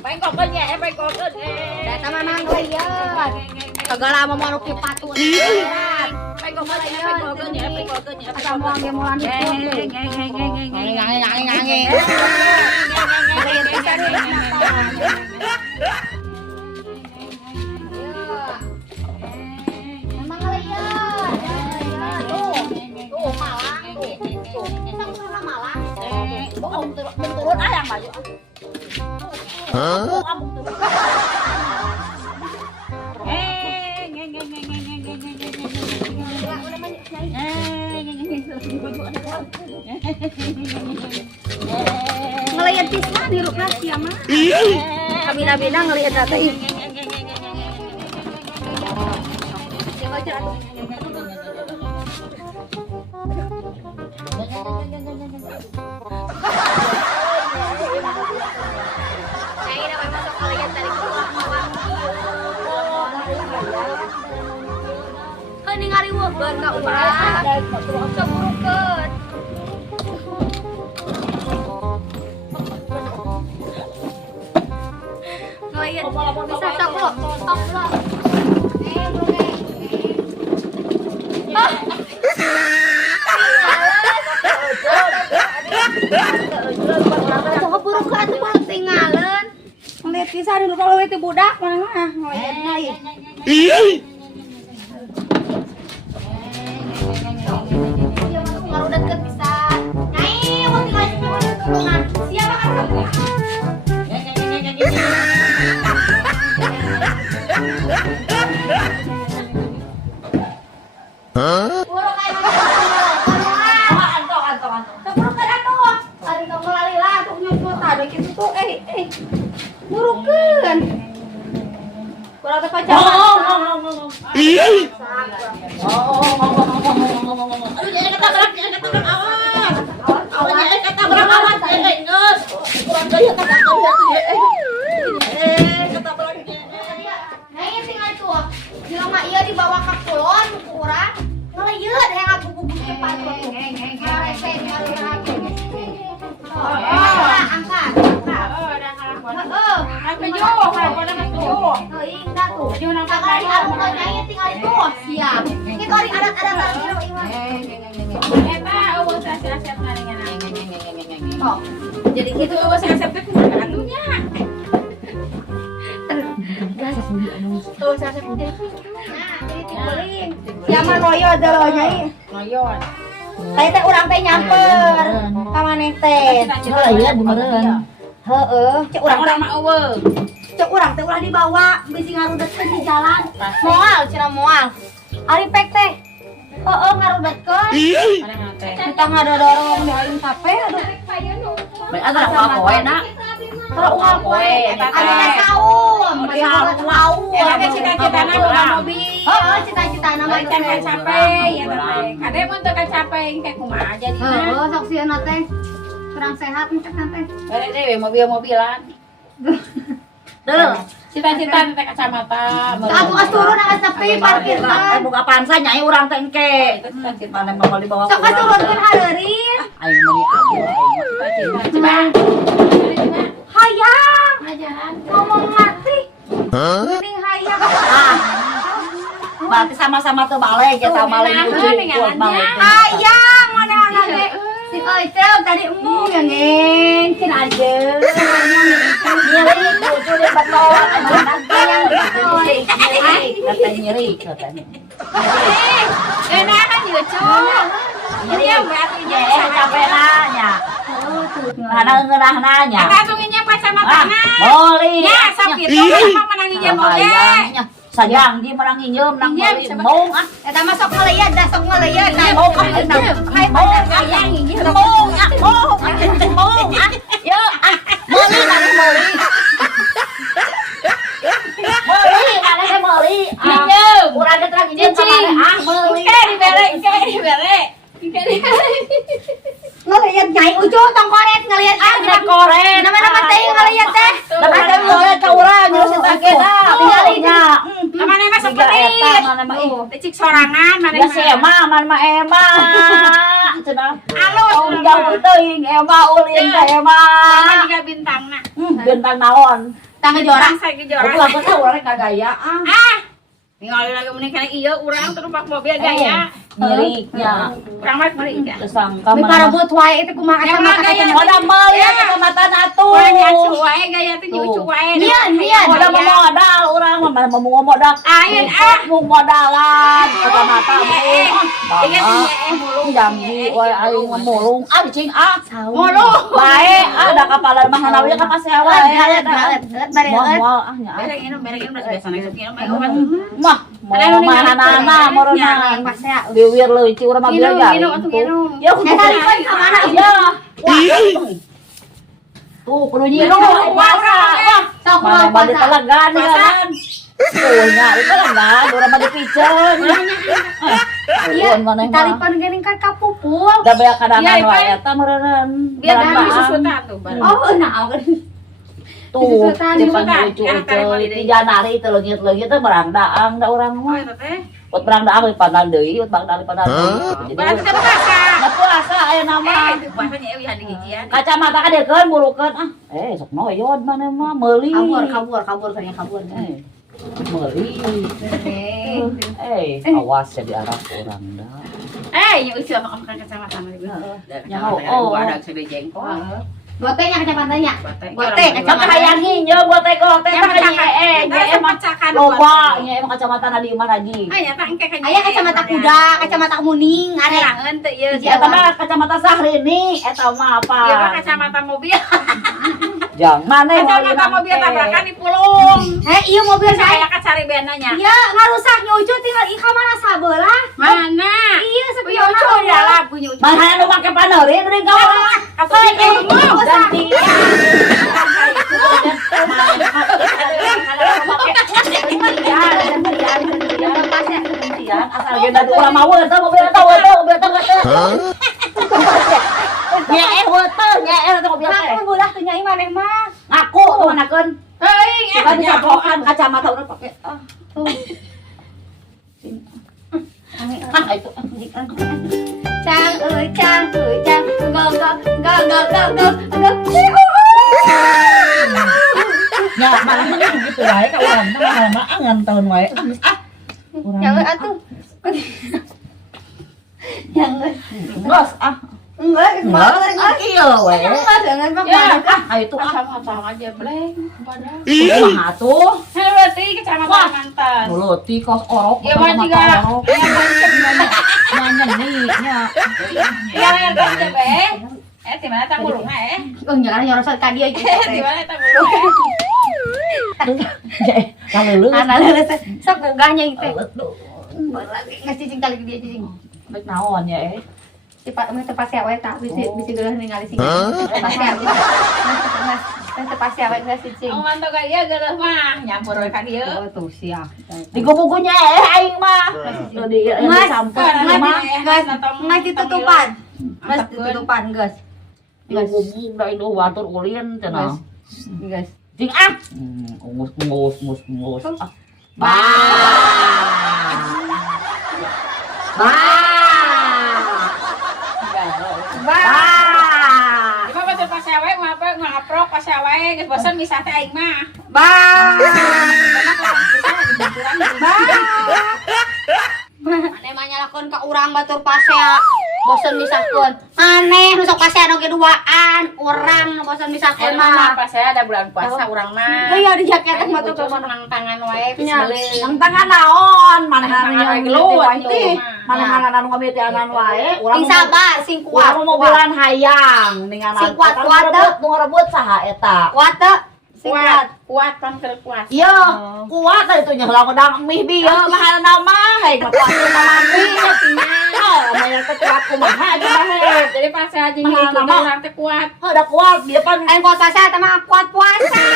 Pengkokeun nya, pengkokeun. Data mamang ngeliat. Kagak lama mau nuki patun. Pengkokeun nya, pengkokeun nya. Asa mau gemulan itu. Ngange. Mamang ngeliat. Tuh malang tuh. Sang turun malang. Bohong turun ayang maju. Hah? Ngeliat pisan hirupna sia mah. Kabina-bina ngeliat data ih. Ningali weugeun ka urang. Saburukeun. Ngeliat bisa sok lo. Sok lo. Saburukeun atuh baru tinggalin. Ngeliat kisah dulu kalau itu budak mana ngeliat lain. Ngarudat kan bisa. Nyai, mau tinggal di sini tulungan. Siapa kan kamu? Hah? Buruk kayak mana? Antong. Buruk kayak atuh. Ari kamu lali lah, tuh nyumput ada gitu tuh. Burukeun. Kurang teh pacaran. Aduh, jangan ketabrak awas. Jangan ketabrak awas. Geus. Kurang gaya ketabrak ketabrak. Nah, ini tinggal itu. Jelema ieu dibawa ka kulon ku urang. Ngelieur yang aku gugus cepat tuh. Ngarese ngalihat. Angkat. Sekali aku nyanyi tinggal itu siap. Kita hari adat-adat lagi lo ingat. Jadi gitu saya sepet atunya. Tuh saya sepet jadi tibuling. Siapa royo ada lo nyanyi. Ngoyon. Tadi teh urang teh nyamper. Ka maneh teh. Iya beneran. Heeh, cek urang Orang mah eueuh. cek urang teh ulah dibawa bisi ngarudetkeun di jalan. Moal cenah moal. Ari pek teh. Heeh ngarudetkeun. Kita ngadodorong di aing kape aduh. Baik ada apa kowe nak? Kalau uang kowe, ada saum, saum. Ada cita-citana boga mobil. Heeh, cita-citana mah Can capai ya teh. Kade mun teu kacapai teh kumaha jadina? heeh, sok sieuna teh. Kurang sehat teh teh. Bere dewe mobil-mobilan. Deuh, cita-cita teh kacamata. Aku kas turun nang sepi parkir teh. Boga pansa nyai urang teh engke. Cita-cita mah mau dibawa. Sok kas turunkeun hareureun. Aing meuni aduh. Coba. Hayang. Ajaran. Ngomong mati. Hah? Geuning hayang. Berarti sama-sama tuh balik ya sama balik buat balik. Hayang mana ge. Si Oicel tadi emu yang ngeng cin aja. Nyeri lucu deh betul. Hayang betul. Kata nyeri katanya. Enak kan lucu. Nyeri berarti capek nanya. Karena ngerah nanya. Katunginya pas sama tanah. Boleh. Ya sakit tuh apa menanginya moge. Sayang dia menang injem nang beli mong ah. Eta mah sok ngeliat dah sok ngeliat. Mong ah hai mong sayang injem mong ah mong ah. Yo ah beli kan beli. Beli kan beli. Injem. Urang getrang injem kamare ah beli. Dibere. Ngeliat nyai ujo tong koret ngeliat Ah koren. Nama-nama teh ngeliat teh. Ada ngeliat ka urang geus sageda tinggalnya. Mana mah seperti mana mah ih cik sorangan mana ya si Ema mana mah Ema cenah cenah. Alus. Jauh teuing Ema ulin ka Ema. Sama juga bintangna. Bintang naon? Tangga jorang. Saya ke Aku jorang. langsung urang kagaya ah. Ningali lagi menikah iya urang terus pak mobil gaya. Nyiriknya. Urang mah meuli ya. Kesangka Tapi para buat wae itu kumaha kacamata gaya. kacamata. Moda meuli kacamata atuh. Banyak cuai gaya teh nyucu wae. Iya. Moda modal urang mah mau modal. Ayeun Mau modalan kacamata Ingat mulung janji wae aing mulung cing mulung. bae ada kapalan mah hanawi ka pasea wae moal nya Bereng ini udah biasa naik sekian obat. mah mana morona Pasea. liwir leuci urang mah biar gari ya kudu Talipan ka mana? ya tuh kudu nyiru puasa Sok mana mau bade puasa. telegan kan tuh nya itu telegan urang mah dipiceun Iya, mana mah talipan geuning kan kapupul. da baya kadangan wae eta meureun Biar dari susutan tuh baru. Oh, nah. tuh Disusutan, depan disusutan. lucu Yang tarik itu mali deui. tiga nari itu leungit teh berang daang da urang Oh mah itu teh. buat berang daang we pandan deui buat berang dari pandan deui Berarti kita puasa. da puasa aya nama Itu puasanya euy hadi hijian. kacamata ka deukeun burukeun sok noyod mana mah meuli Kabur kayaknya kabur. meuli awas ya diarah urang da Nya usil makan kacamata mah ibu. Ada segede jengkol. Gotenya kacamatanya. Gote kacamata hayang hinjeun buat teh gote teh nya emang loba nya emang kacamata na di imah lagi Aya tah engke kan. Aya kacamata kuda, kacamata kuning, are. Arangeun teh ieu. eta mah kacamata Sahrini eta mah apa Ieu mah kacamata mobil. Jangan mana Kacamata mobil tabrakan di pulung. Iya mobil Saya saya. ka cari benanya. Iya, ngarusak nyucu tinggal ika mana sabelah. Mana? Iya, sepi Nyucu nyucu ya lah punya ucu. mana nu make paneuri deui kawan ganti asal ge da ulah mau eta mobil eta mobil eta nyeeh weuteung nyeeh eta mobil teh Aku bulah teu nyai maneh mah. ngaku tuh manakeun Teuing kita bisa pokan kacamata urang pake itu Cang euy cang, go. ya mana gitu wae ka urang teh mah angan tahun wae Yang euy atuh. Yang euy. Ngos Enggak, kieu we jangan ayo tuh sama aja bleng. Padahal. kumaha tuh Berarti kecamatan mantan. leuti kos orok Ya mah juga. nanya nih nya Yang RT be. Di mana tang bulungna Oh, jangan nyorosot ka dia gitu. Di mana tang bulungna? kalau lu Ana leuleut sok gugahnya itu. tuh Lagi cicing kali dia cicing. baik naon ya Cepat mah tepas ya we tak bisi geuleuh ningali sing. Tepas ya. Tepas ya we geus cicing. Oh mantap ka ieu geuleuh mah nyampur we ka dieu. Oh tuh sia. di kubukunya aing mah tuh di sampet mah Ngas ditutupan. Ngas ditutupan geus. di kubuk da itu watur ulin cenah Geus. cing ngus Di mana betul pas awe ngaprok pas awe geus bosan misah teh aing mah. Aneh mah nyalakeun ka urang batur pasea. Bosen misahkeun. Aneh nu sok pasea nu keduaan, urang nu bosen misahkeun mah. Pas saya ada bulan puasa urang mah. Iya di jaket mah tuh menang tangan wae Nya. Nang tangan naon mana Tangan yang wae gelut gelut, teh tuh. mana anu ngamitianan wae Sing sabar, sing kuat. urang mobilan hayang dengan Sing kuat teu. nu rebut saha eta Kuat teu? Sing kuat. Kuat kan kuat. iya kuat itu nya heula ngedang mih bieu mah nama hei kuat nama mih mayar kuat kumaha aja Jadi pas saya jeung Mahal itu nama. urang teh kuat. udah kuat dia pan Kuat pasea teh mah kuat puasa.